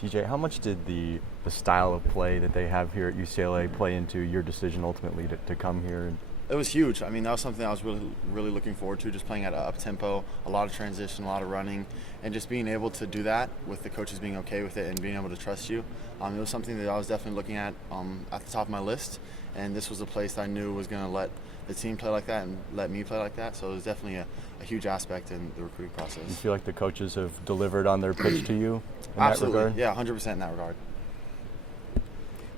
TJ, how much did the style of play that they have here at UCLA play into your decision ultimately to come here? It was huge. I mean, that was something I was really looking forward to, just playing at an up-tempo, a lot of transition, a lot of running, and just being able to do that with the coaches being okay with it and being able to trust you. It was something that I was definitely looking at the top of my list, and this was a place that I knew was going to let the team play like that and let me play like that, so it was definitely a huge aspect in the recruiting process. You feel like the coaches have delivered on their pitch to you in Absolutely. that regard? Yeah, 100% in that regard.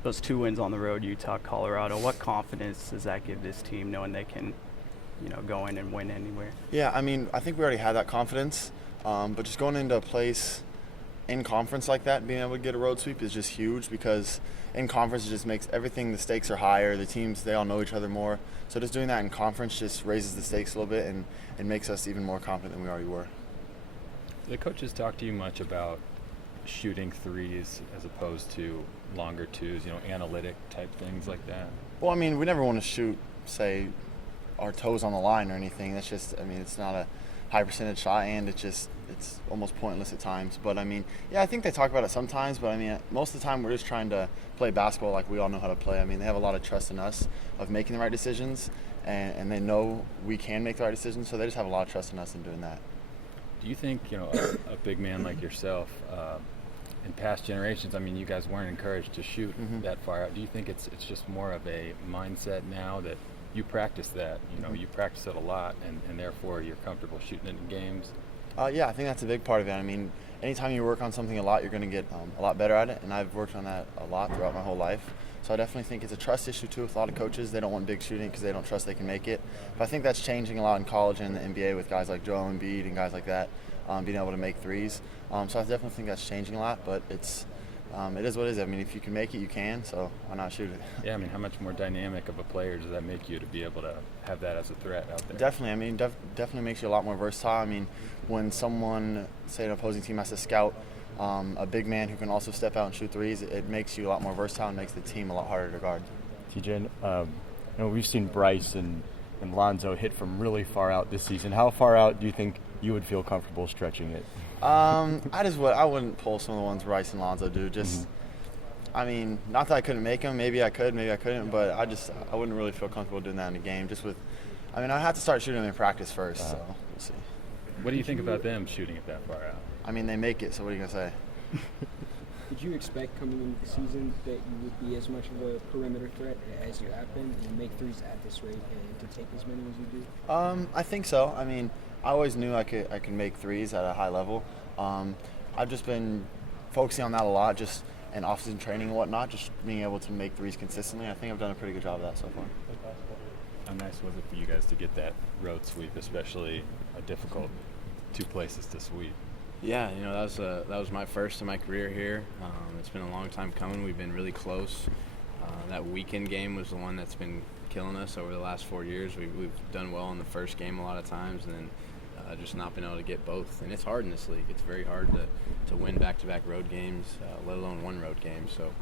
Those 2 wins on the road, Utah, Colorado, what confidence does that give this team knowing they can, go in and win anywhere? Yeah, I mean, I think we already had that confidence, but just going into a place in conference like that, being able to get a road sweep is just huge, because in conference it just makes everything, the stakes are higher, the teams, they all know each other more. So just doing that in conference just raises the stakes a little bit and makes us even more confident than we already were. Do the coaches talk to you much about shooting threes as opposed to longer twos, analytic type things like that? Well, I mean, we never want to shoot, say, our toes on the line or anything. That's just, I mean, it's not a high percentage shot, and it's almost pointless at times. But I mean, yeah, I think they talk about it sometimes, but I mean, most of the time we're just trying to play basketball like we all know how to play. I mean, they have a lot of trust in us of making the right decisions, and they know we can make the right decisions, so they just have a lot of trust in us in doing that. Do you think, a big man like yourself, in past generations, I mean, you guys weren't encouraged to shoot that far out. Do you think it's just more of a mindset now that you practice that, you practice it a lot, and therefore you're comfortable shooting it in games? Yeah, I think that's a big part of it. I mean, anytime you work on something a lot, you're going to get a lot better at it, and I've worked on that a lot throughout my whole life. So I definitely think it's a trust issue too with a lot of coaches. They don't want big shooting because they don't trust they can make it. But I think that's changing a lot in college and the NBA with guys like Joel Embiid and guys like that being able to make threes. So I definitely think that's changing a lot, but it is what it is. I mean, if you can make it, you can, so why not shoot it? Yeah, I mean, how much more dynamic of a player does that make you to be able to have that as a threat out there? Definitely. I mean, definitely makes you a lot more versatile. I mean, when someone, say an opposing team has to scout a big man who can also step out and shoot threes, it makes you a lot more versatile and makes the team a lot harder to guard. TJ, we've seen Bryce and Lonzo hit from really far out this season. How far out do you think you would feel comfortable stretching it? I wouldn't pull some of the ones Bryce and Lonzo do. Just, I mean, not that I couldn't make them. Maybe I could, maybe I couldn't. But I wouldn't really feel comfortable doing that in a game. I'd have to start shooting them in practice first. So we'll see. What do you think about them shooting it that far out? I mean, they make it. So what are you gonna say? Did you expect coming into the season that you would be as much of a perimeter threat as you have been, and make threes at this rate, and to take as many as you do? I think so. I mean, I always knew I could make threes at a high level. I've just been focusing on that a lot, just in off-season training and whatnot, just being able to make threes consistently. I think I've done a pretty good job of that so far. How nice was it for you guys to get that road sweep, especially a difficult 2 places to sweep? Yeah, that was my first in my career here. It's been a long time coming. We've been really close. That weekend game was the one that's been killing us over the last 4 years. We've done well in the first game a lot of times, and then just not been able to get both. And it's hard in this league. It's very hard to win back-to-back road games, let alone one road game. So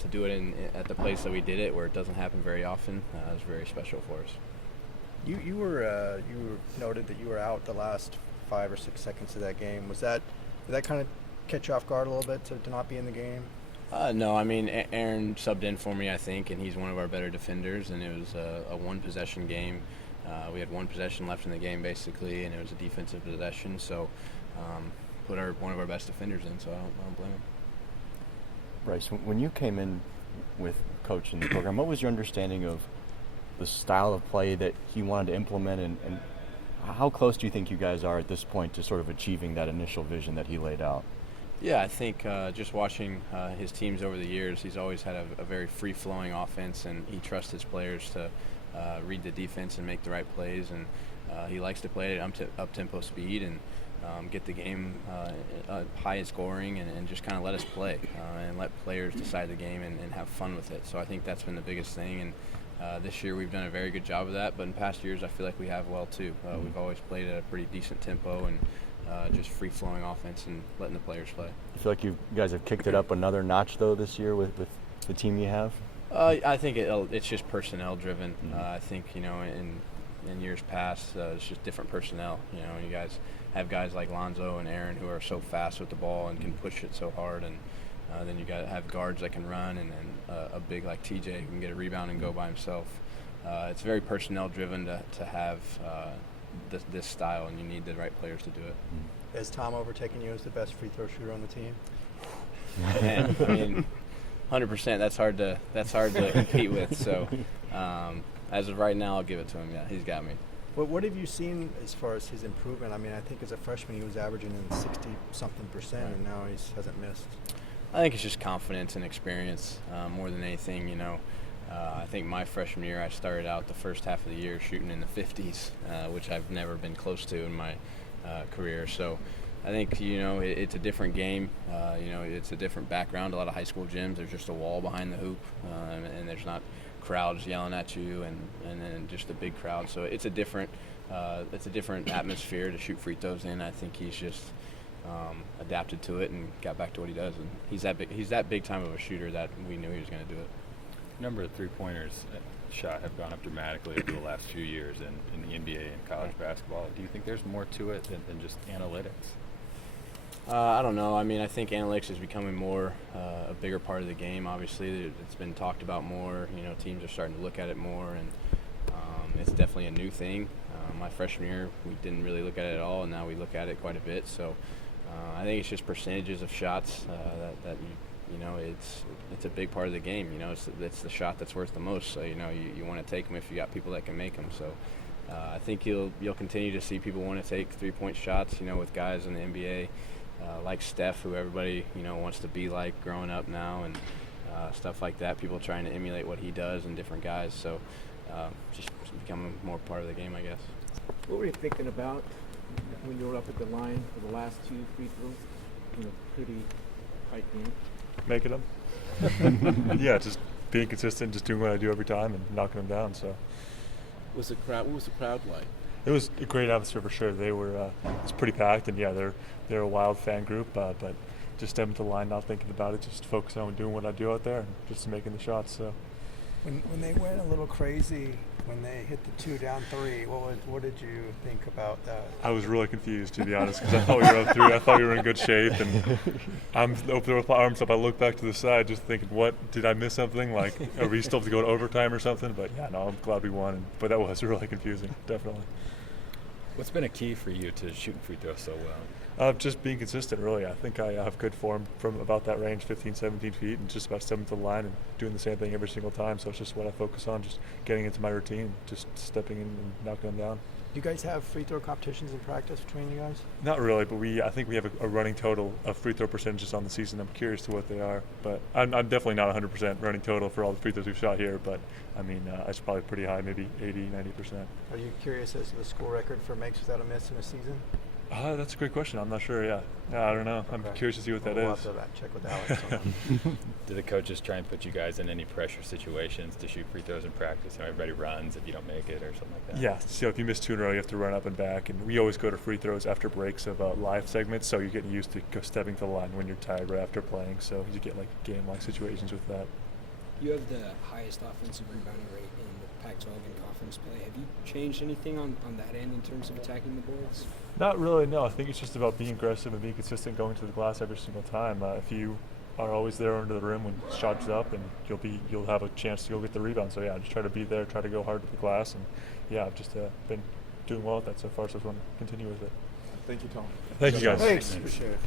to do it at the place that we did it, where it doesn't happen very often, is very special for us. You were noted that you were out the last 5 or 6 seconds of that game. Did that kind of catch you off guard a little bit to not be in the game? No, I mean, Aaron subbed in for me, I think, and he's one of our better defenders, and it was a one-possession game. We had 1 possession left in the game, basically, and it was a defensive possession, so put one of our best defenders in, so I don't blame him. Bryce, when you came in with Coach in the program, what was your understanding of the style of play that he wanted to implement, and how close do you think you guys are at this point to sort of achieving that initial vision that he laid out? Yeah, I think just watching his teams over the years, he's always had a very free-flowing offense, and he trusts his players to read the defense and make the right plays, and he likes to play at up-tempo speed and get the game high in scoring and just kind of let us play and let players decide the game and have fun with it. So I think that's been the biggest thing, and this year we've done a very good job of that, but in past years I feel like we have well too. We've always played at a pretty decent tempo and just free-flowing offense and letting the players play. I feel like you guys have kicked it up another notch, though, this year with the team you have? I think it's just personnel driven. I think, in in years past. It's just different personnel. You know, you guys have guys like Lonzo and Aaron who are so fast with the ball and can push it so hard, and then you got to have guards that can run, and then a big like TJ who can get a rebound and go by himself. It's very personnel driven to have this style, and you need the right players to do it. Has Tom overtaken you as the best free throw shooter on the team? Man, I mean, 100%. That's hard to compete with. So, as of right now, I'll give it to him. Yeah, he's got me. But what have you seen as far as his improvement? I mean, I think as a freshman he was averaging in 60-something%, and now he hasn't missed. I think it's just confidence and experience more than anything. You know, I think my freshman year I started out the first half of the year shooting in the 50s, which I've never been close to in my career. So I think, you know, it's a different game. You know, it's a different background. A lot of high school gyms, there's just a wall behind the hoop, and there's not crowds yelling at you, and then just a big crowd. So it's a different atmosphere to shoot free throws in. I think he's just adapted to it and got back to what he does. And he's that big time of a shooter that we knew he was going to do it. Number of three-pointers shot have gone up dramatically over the last few years in the NBA and college basketball. Do you think there's more to it than just analytics? I don't know. I mean, I think analytics is becoming more a bigger part of the game. Obviously, it's been talked about more. You know, teams are starting to look at it more, and it's definitely a new thing. My freshman year, we didn't really look at it at all, and now we look at it quite a bit. So I think it's just percentages of shots that you know, it's a big part of the game. You know, it's the shot that's worth the most. So, you know, you want to take them if you got people that can make them. So I think you'll continue to see people want to take three-point shots, you know, with guys in the NBA like Steph, who everybody, you know, wants to be like growing up now, and stuff like that. People trying to emulate what he does and different guys. So just becoming more part of the game, I guess. What were you thinking about when you were up at the line for the last two free throws? You know, pretty tight game. Making them. Yeah, just being consistent, just doing what I do every time and knocking them down. So. What was the crowd like? It was a great atmosphere for sure. They were it's pretty packed, and yeah, they're a wild fan group. But just stepping to the line, not thinking about it, just focusing on doing what I do out there, and just making the shots. So. When they went a little crazy, when they hit the 2 down 3, what did you think about that? I was really confused, to be honest, because I thought we were up 3. I thought we were in good shape, and I'm over there with my arms up. I look back to the side, just thinking, what did I miss something? Like, are we still have to go to overtime or something? But yeah, no, I'm glad we won. But that was really confusing, definitely. What's been a key for you to shooting free throws so well? Just being consistent, really. I think I have good form from about that range, 15, 17 feet, and just about stepping to the line and doing the same thing every single time. So it's just what I focus on, just getting into my routine, just stepping in and knocking them down. Do you guys have free throw competitions in practice between you guys? Not really, but I think we have a running total of free throw percentages on the season. I'm curious to what they are, but I'm definitely not 100% running total for all the free throws we've shot here, but I mean, it's probably pretty high, maybe 80, 90%. Are you curious as to the school record for makes without a miss in a season? That's a great question. I'm not sure, yeah. I don't know. I'm curious to see what that is. We'll have to check with Alex on that. Do the coaches try and put you guys in any pressure situations to shoot free throws in practice? You know, everybody runs if you don't make it or something like that? Yeah, so if you miss 2 in a row, you have to run up and back. And we always go to free throws after breaks of live segments, so you're getting used to stepping to the line when you're tired right after playing. So you get like game-like situations with that. You have the highest offensive rebounding rate in the Pac-12 in conference play. Have you changed anything on that end in terms of attacking the boards? Not really, no. I think it's just about being aggressive and being consistent, going to the glass every single time. If you are always there under the rim when shots up, and you'll have a chance to go get the rebound. So yeah, just try to be there, try to go hard to the glass, and yeah, I've just been doing well at that so far. So I just want to continue with it. Thank you, Tom. Thank you guys. Thanks. Appreciate it.